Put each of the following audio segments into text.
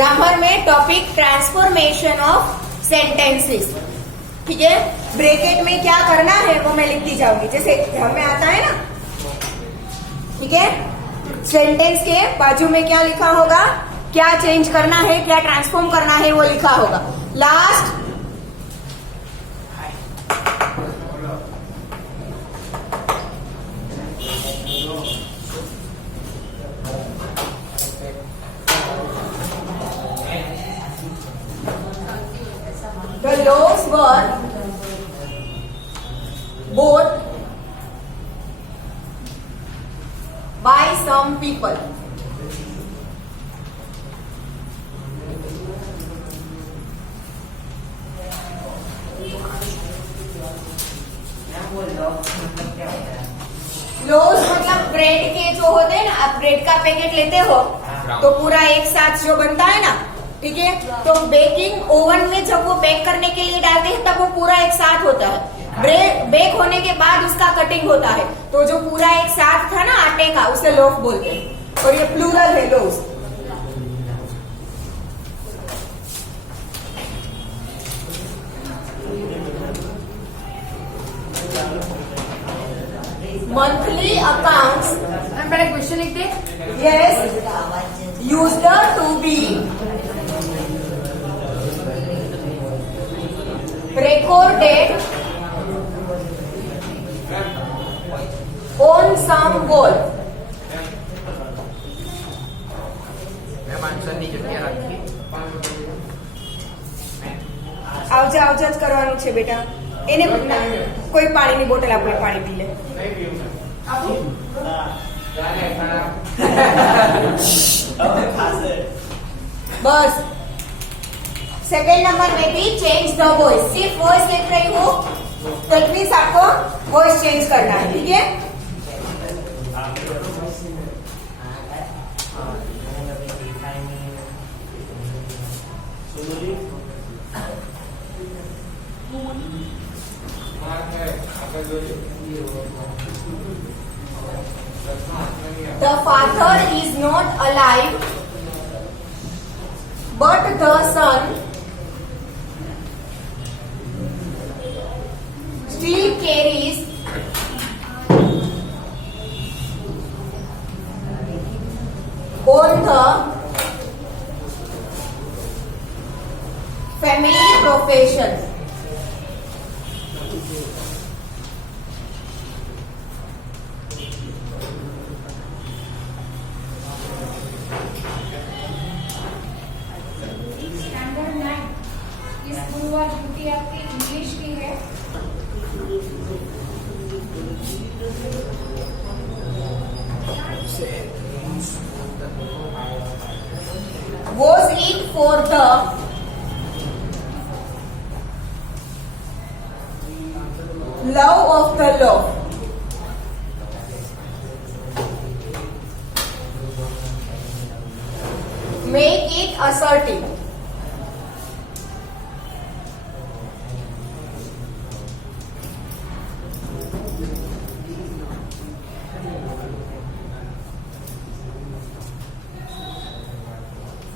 ग्रामर में topic transformation of sentences. ठीक है, ब्रैकेट में क्या करना है वो मैं लिखती जाऊंगी, जैसे एग्जाम में आता है ना। ठीक है, सेंटेंस के बाजू में क्या लिखा होगा, क्या चेंज करना है, क्या ट्रांसफॉर्म करना है वो लिखा होगा। Last the laws were bought by some people. लोज मतलब ब्रेड के जो होते हैं ना, आप ब्रेड का पैकेट लेते हो तो पूरा एक साथ जो बनता है ना, ठीक है, तो बेकिंग ओवन में जब वो बेक करने के लिए डालते हैं तब वो पूरा एक साथ होता है। ब्रेड बेक होने के बाद उसका कटिंग होता है, तो जो पूरा एक साथ था ना आटे का, उसे लोफ बोलते हैं, और ये प्लूरल है लोज। मंथली अकाउंट्स, पहले क्वेश्चन लिख दे। Yes, used to be recorded on some wall. આવજા જ કરવાનું છે બેટા, એને કોઈ પાણીની બોટલ આપણે પાણી પી લે। बस सेकेंड नंबर में भी चेंज द वॉइस, सिर्फ वॉइस लिख रही हूँ तो इट मीन्स आपको वॉइस चेंज करना है। ठीक है, the father is not alive but the son still carries on the family profession. Duty आपकी इंग्लिश की है। Was it for the love of the law? Make it assertive.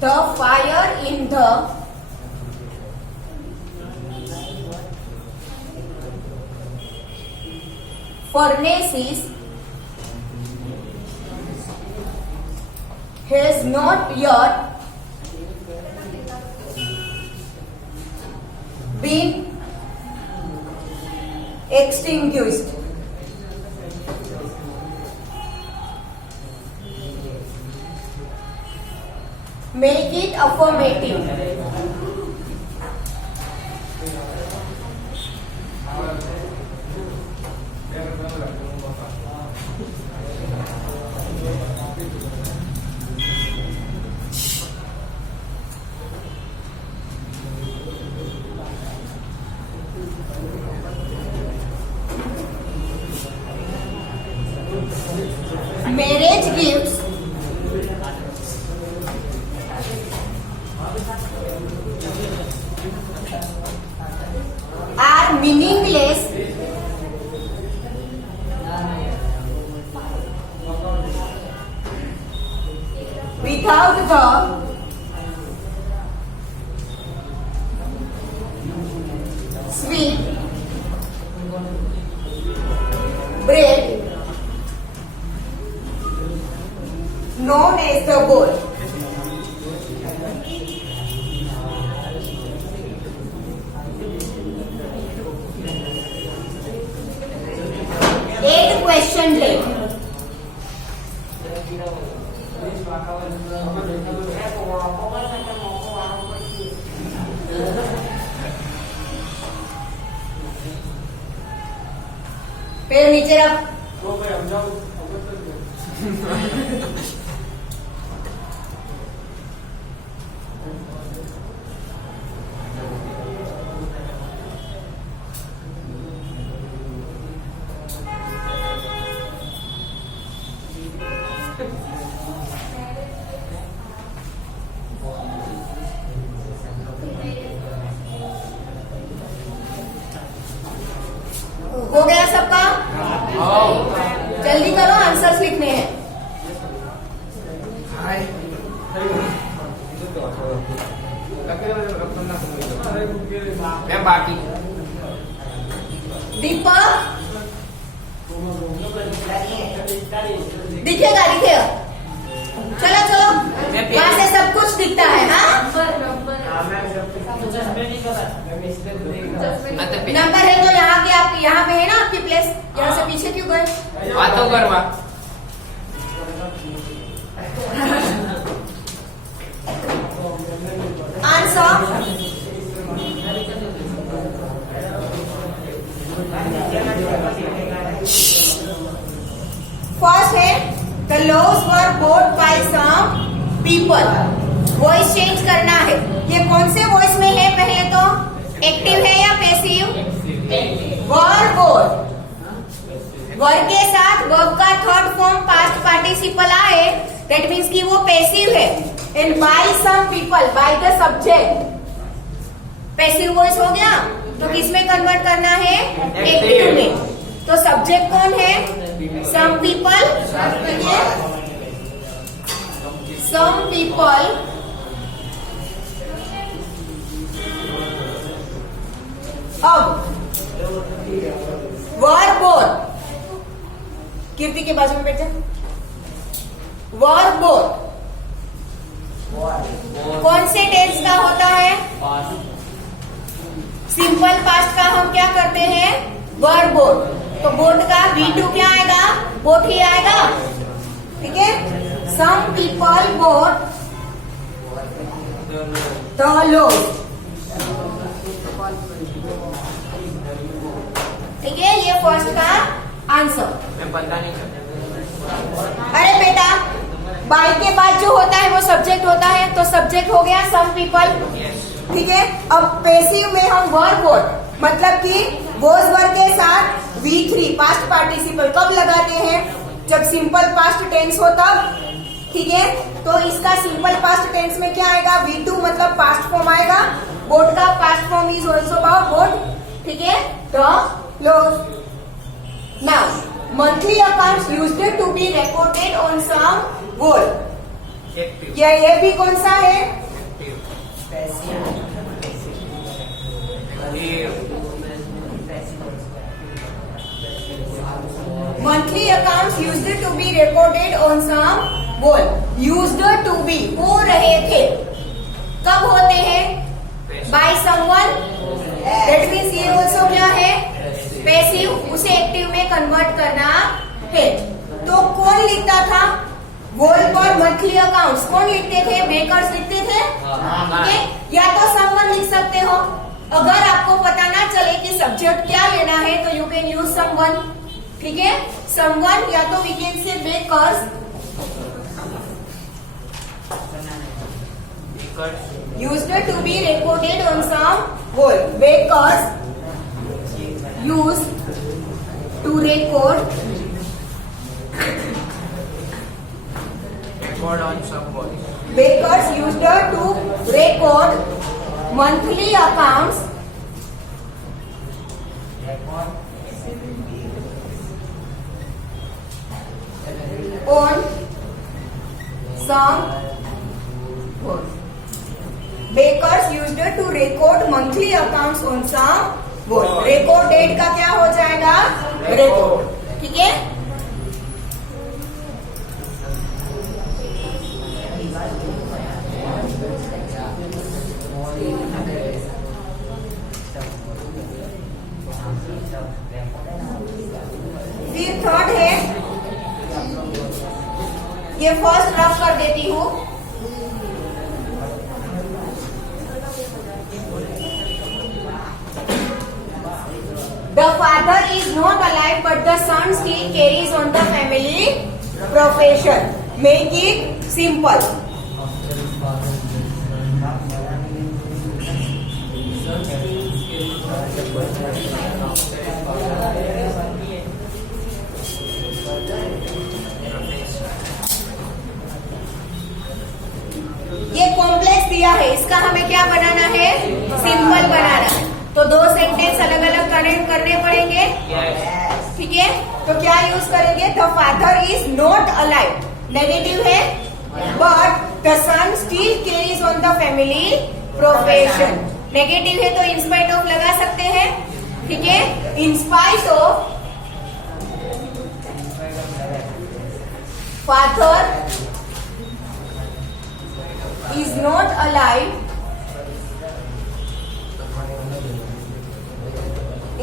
The fire in the furnaces has not yet been extinguished. Make it affirmative. Marriage gifts are meaningless without the known as the goal. Eight question left. पैर नीचे रख। हो गया सबका? जल्दी करो, आंसर्स लिखने हैं। बाकी दीपक दिखेगा दिखेगा। चलो चलो, वहां से सब कुछ दिखता है। हाँ, नंबर है तो यहाँ के, आप यहाँ पे है ना आपकी प्लेस, यहाँ से पीछे क्यों गए? बातों करवा आंसर फर्स्ट है the laws were vote by some people. Voice change करना है। ये कौन से वॉइस में है? पहले तो एक्टिव है या पैसिव? वर बोट। वर के साथ वर्ब का थर्ड फॉर्म पास्ट पार्टिसिपल आए, दैट मीन्स कि वो पैसिव है। And by some people, by the subject, passive voice हो गया। तो किसमें कन्वर्ट करना है? एक्टिव में। तो सब्जेक्ट कौन है? Some people. सम पीपल अब वर बोट, कीर्ति के बाजू में बैठ जा। वर बोट कौन से टेंस का होता है? सिंपल पास्ट का हम क्या करते हैं? वर बोट। तो बोट का V2 क्या आएगा? बोट ही आएगा। ठीक है, some people vote the load. ठीक है, ये फर्स्ट का आंसर। मैं पता नहीं करता। अरे बेटा, बाय के बाद जो होता है वो सब्जेक्ट होता है, तो सब्जेक्ट हो गया सम पीपल। ठीक है, अब पैसिव में हम वर बोट, मतलब कि वॉज वर के साथ V3 पास्ट पार्टिसिपल कब लगाते हैं? जब सिंपल पास्ट टेंस हो तब। ठीक है, तो इसका सिंपल पास्ट टेंस में क्या आएगा? V2 मतलब पास्ट फॉर्म आएगा। बोट का past form is also boat. ठीक है, तो now monthly accounts used to be recorded on some goal. ये भी कौन सा है? Monthly accounts used to be recorded on some goal. Used to be हो रहे थे, कब होते हैं? By someone. That means ये also क्या है? पैसिव। उसे एक्टिव में कन्वर्ट करना है। तो कौन लिखता था? गोल पर मंथली अकाउंट्स कौन लिखते थे? बेकर्स लिखते थे। ठीक है, या तो समवन लिख सकते हो। अगर आपको पता ना चले कि सब्जेक्ट क्या लेना है तो यू कैन यूज समवन। ठीक है, समवन या तो we can say bakers used to be recorded on some goal. Bakers used to record on some voice. Bakers used to record monthly accounts on some goal. Bakers used to record monthly accounts on some goal. Record date का क्या हो जाएगा? Record. ठीक है, मैं first rough कर देती हूँ। The father is not alive, but the son still carries on the family profession. Make it simple. ये कॉम्प्लेक्स दिया है, इसका हमें क्या बनाना है? सिंपल बनाना है। तो दो सेंटेंस अलग अलग कनेक्ट करने पड़ेंगे। ठीक है, तो क्या यूज करेंगे? The father is not alive, negative है, but the son still carries on the family profession. Negative है तो इंस्पाइट ऑफ लगा सकते हैं। ठीक है, in spite of father is not alive,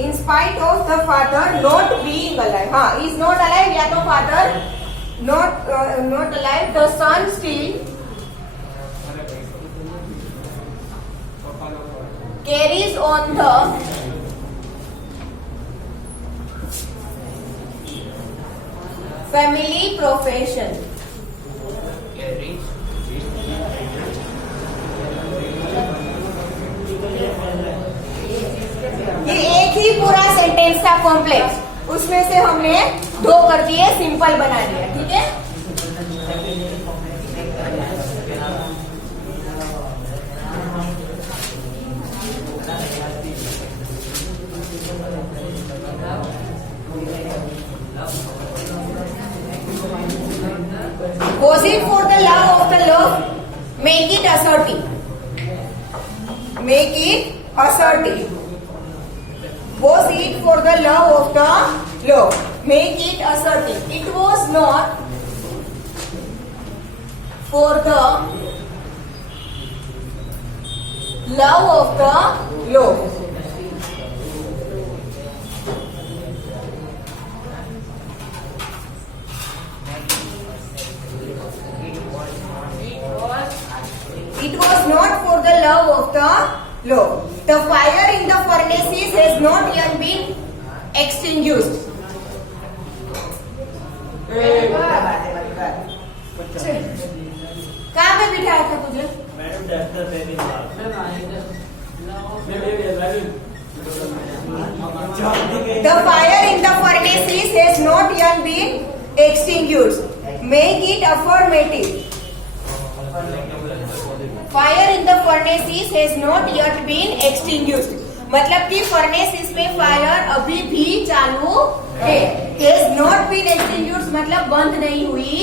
in spite of the father not being alive. हाँ, is not alive या तो father not alive, the son still carries on the family profession. ये एक ही पूरा सेंटेंस था कॉम्प्लेक्स, उसमें से हमने दो कर दिए, सिंपल बना दिया। ठीक है, Was it for the love of the love? Make it assertive. Make it assertive. Was it for the love of the love? Make it assertive. It was not for the love of the love. It was not for the love of the love. The fire in the furnaces has not yet been extinguished. कहाँ पे बिठाया था तुझे? The fire in the furnaces has not yet been extinguished. Make it affirmative. Fire in the furnaces has not yet been extinguished. मतलब कि फर्नेस में फायर अभी भी चालू है। Has not been extinguished मतलब बंद नहीं हुई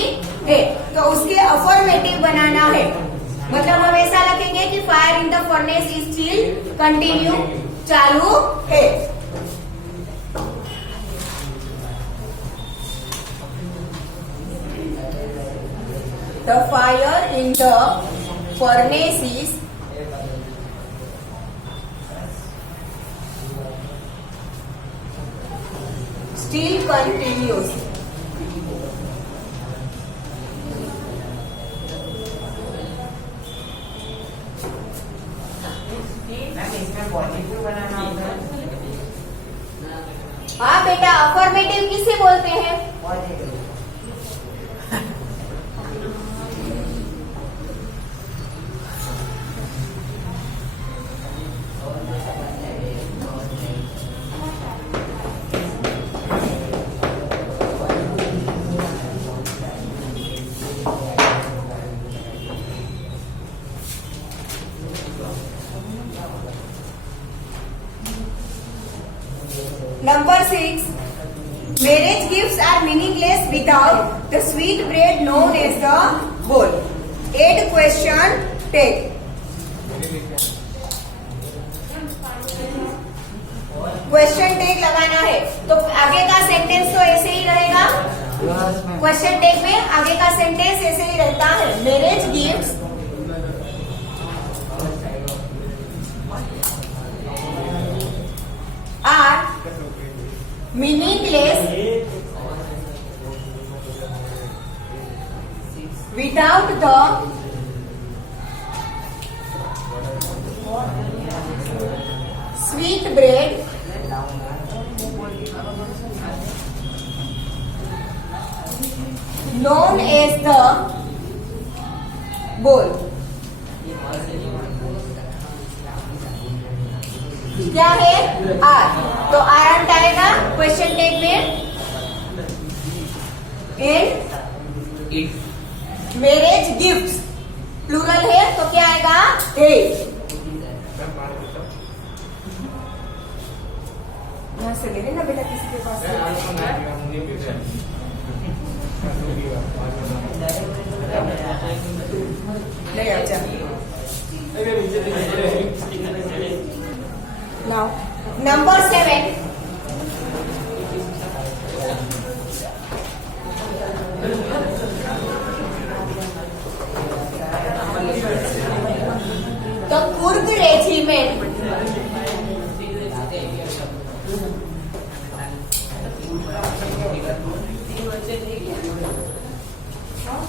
है, तो उसके अफर्मेटिव बनाना है। मतलब हम ऐसा लिखेंगे कि fire in the furnace is still continue, चालू है। The fire in the furnace is still continues. हाँ बेटा, अफर्मेटिव किसे बोलते हैं? Number 6. Marriage gifts are meaningless without the sweet bread known as the bowl. Add question tag. Question tag लगाना है, तो आगे का सेंटेंस तो ऐसे ही रहेगा। क्वेश्चन टैग में आगे का सेंटेंस ऐसे ही रहता है। Marriage gifts are meaningless without the sweet bread known as the बोल क्या है आर, तो आर आएगा क्वेश्चन टेक में एंड मैरिज गिफ्ट्स प्लूरल है तो क्या आएगा ए। यहाँ से ले लेना बेटा किसी के पास ले आ जा। Now, number 7. The Kurg regiment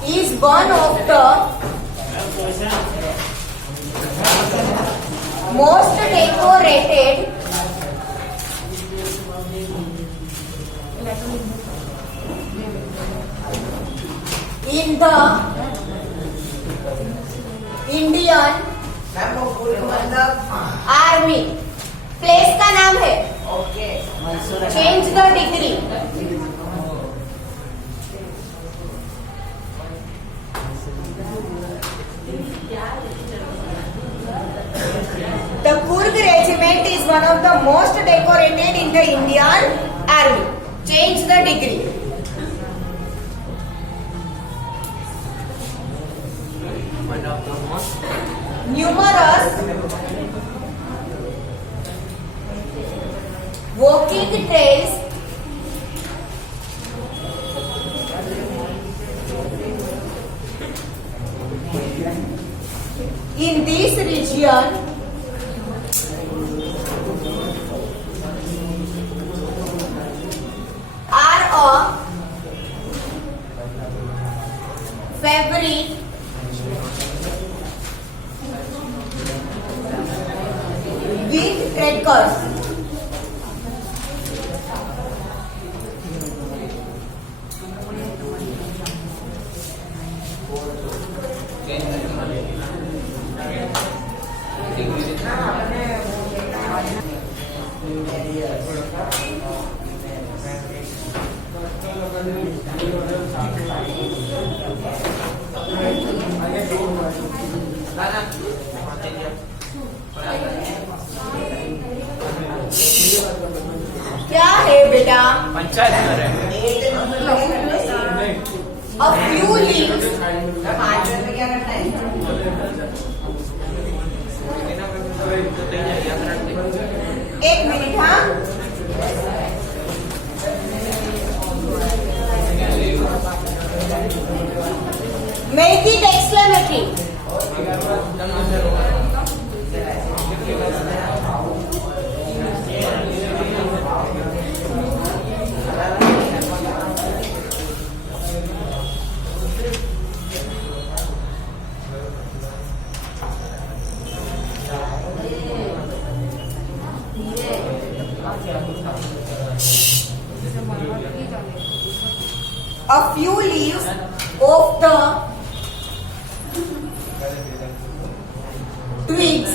is one of the most decorated in the Indian Army। Place का नाम है change the degree. The Kurg regiment is one of the most decorated in the Indian Army. Change the degree. One of the most Numerous walking trails in this region are a favorite with trekkers। क्या है बेटा? पंचायत घर है। A few leaves एक मिनट हाँ। Make it exclamatory। A few leaves of the twigs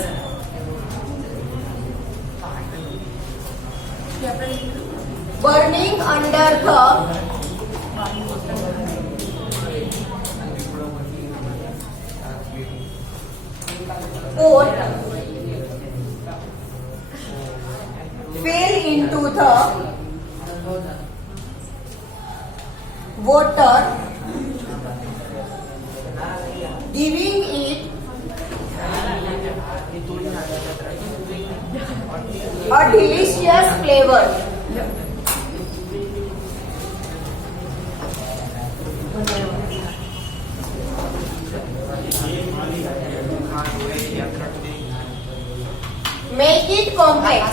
burning under the pot fell into the water, giving it a delicious flavor। Make it complex।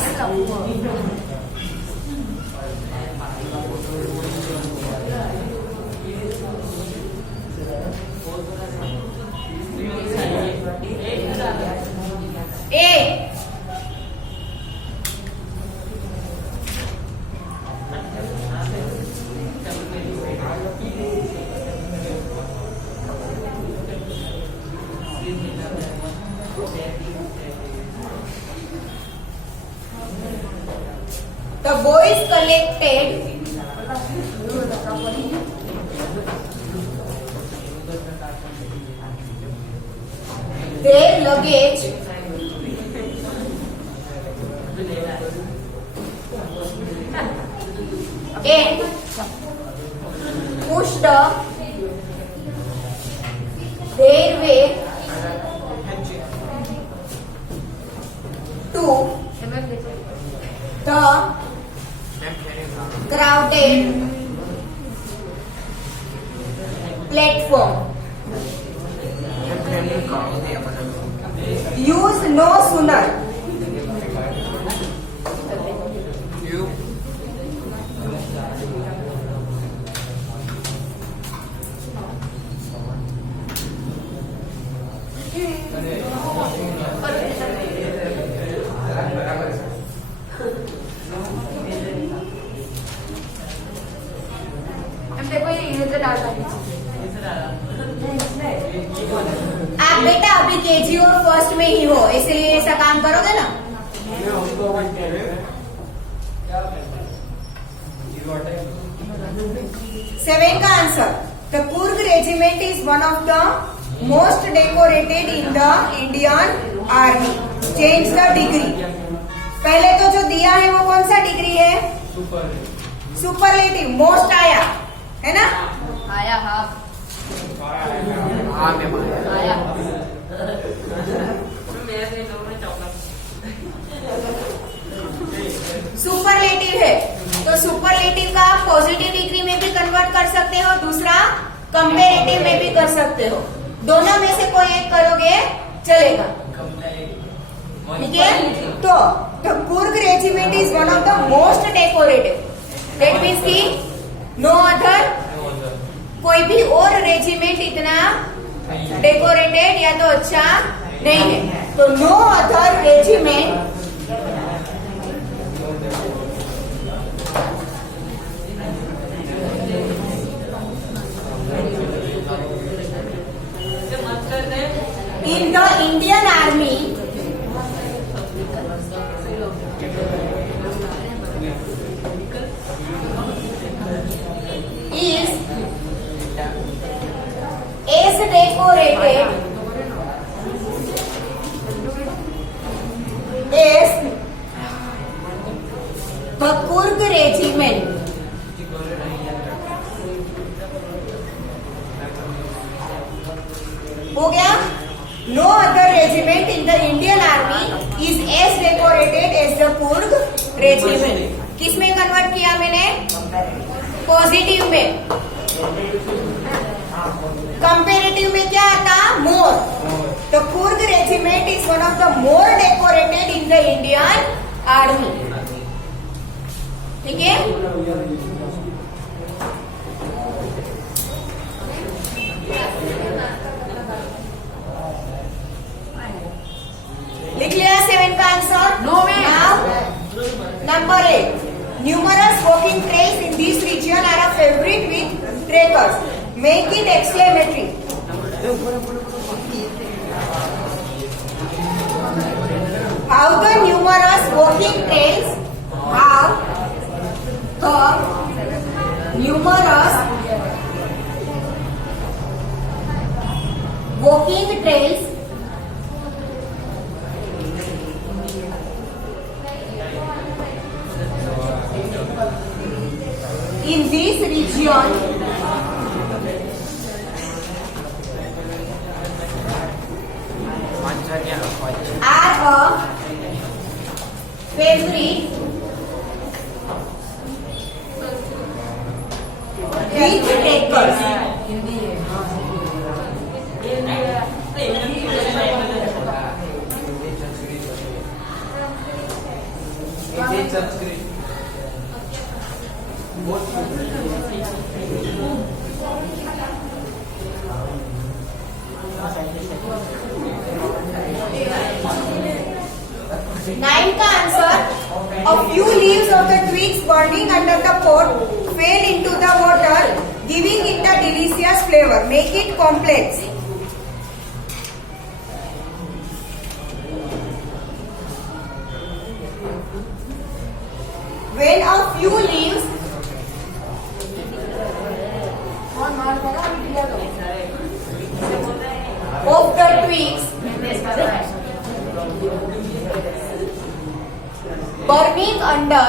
boys collected their luggage and pushed their way to the crowded platform. Use no sooner हम देखो ये इधर से डाल दीजिए। आप बेटा अभी केजी और फर्स्ट में ही हो, इसलिए ऐसा काम करोगे ना। 7 का answer, the Coorg regiment is one of the most decorated in the Indian army. Change the degree. पहले तो जो दिया है वो कौन सा डिग्री है? सुपरलेटिव। मोस्ट आया है ना? आया हाँ आया। सुपरलेटिव है तो सुपरलेटिव का आप पॉजिटिव डिग्री में भी कन्वर्ट कर सकते हो, दूसरा कंपेरेटिव में भी कर सकते हो। दोनों में से कोई एक करोगे चलेगा, ठीक है। तो द Coorg regiment is one of the most decorative, that means की नो अदर, कोई भी और रेजिमेंट इतना डेकोरेटेड या तो अच्छा नहीं है। तो no other regiment in the Indian Army is as decorated as the Kurg regiment. हो गया? No other regiment in the Indian Army is as decorated as the Kurg regiment. किस में कन्वर्ट किया मैंने? पॉजिटिव में। कंपेरेटिव में क्या आता? मोर। तो Coorg regiment is one of the more decorated in the Indian army, ठीक है। लिख लिया 7 का answer? No way. Number 8, numerous walking trails in this region are a favourite with trekkers, make it exclamatory. How the numerous walking trails, how the numerous walking trails in this region are a favorite with takers. Nine का answer, a few leaves of the twigs burning under the pot fell into the water, giving it a delicious flavor. Make it complex. When a of the twigs burning under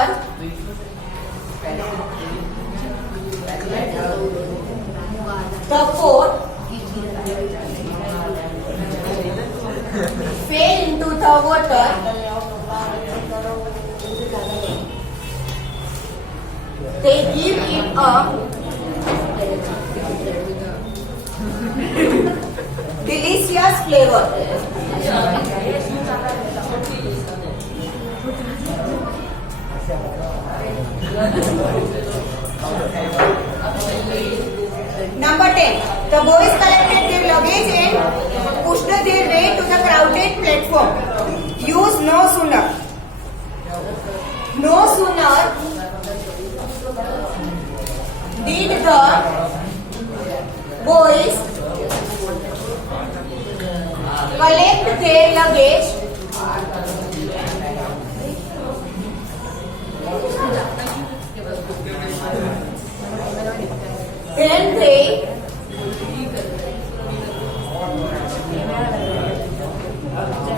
the pot fell into the water they give it a delicious flavor. Number 10. The boys collected their luggage and pushed their way to the crowded platform. Use no sooner did the boys collect their luggage then they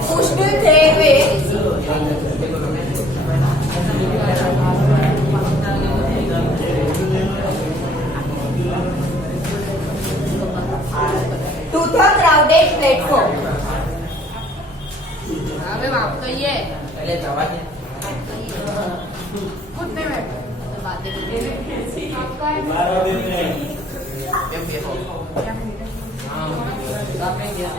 pushed their way to the crowded platform. अबे बाप तो ये पहले दवा दे खुद में बैठ तो बातें करते आपका है एम पी हां साथ में गया